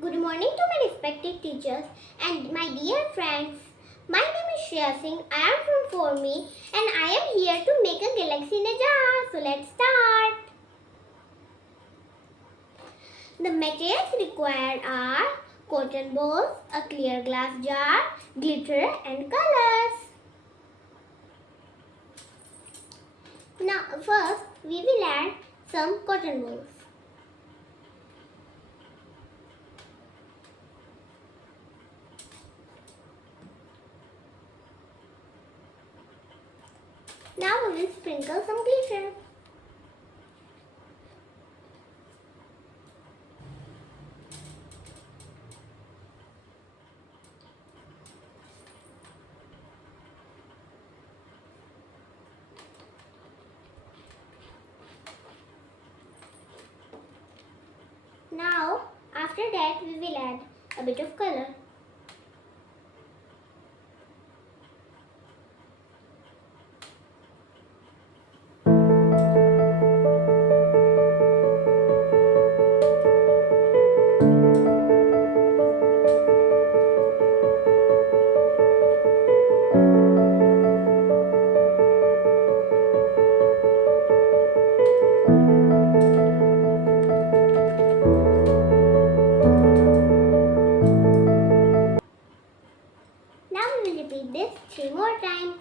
Good morning to my respected teachers and my dear friends. My name is Shreya Singh. I am from 4Me and I am here to make a galaxy in a jar. So let's start. The materials required are cotton balls, a clear glass jar, glitter and colors. Now first we will add some cotton balls. Now we will sprinkle some glitter. Now after that we will add a bit of color. Now we will repeat this 3 more times.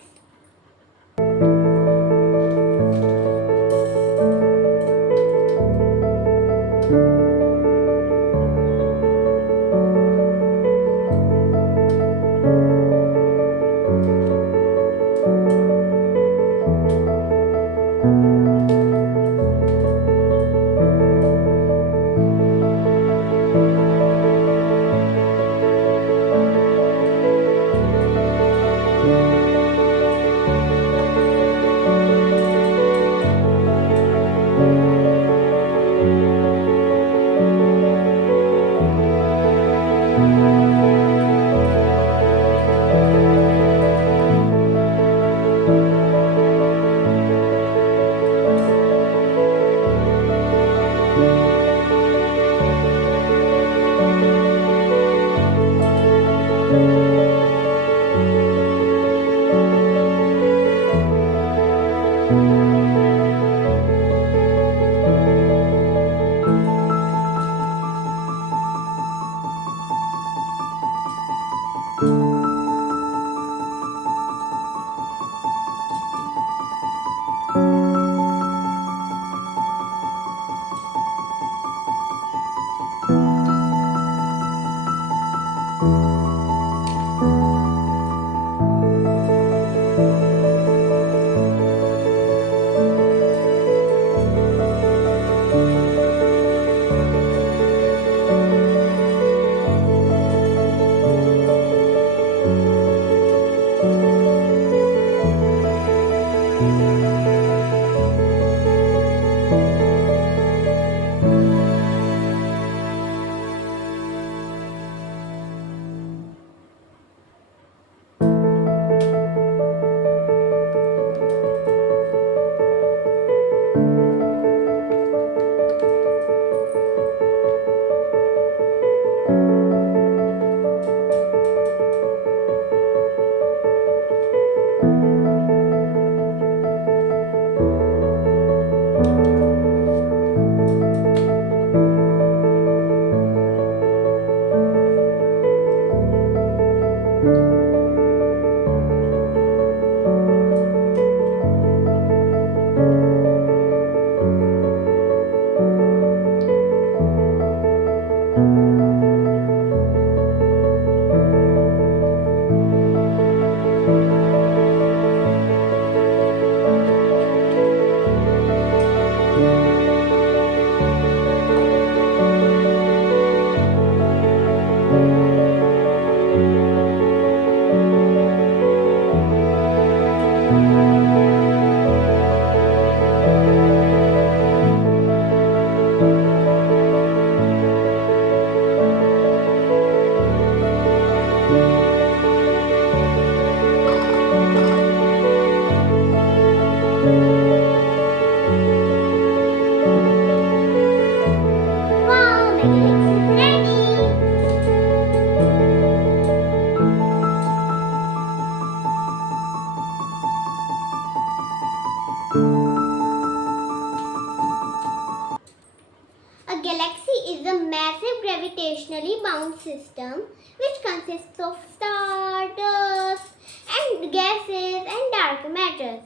gravitationally bound system which consists of stars, dust, and gases and dark matters.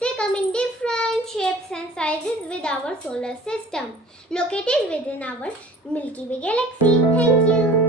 They come in different shapes and sizes with our solar system, located within our Milky Way galaxy. Thank you.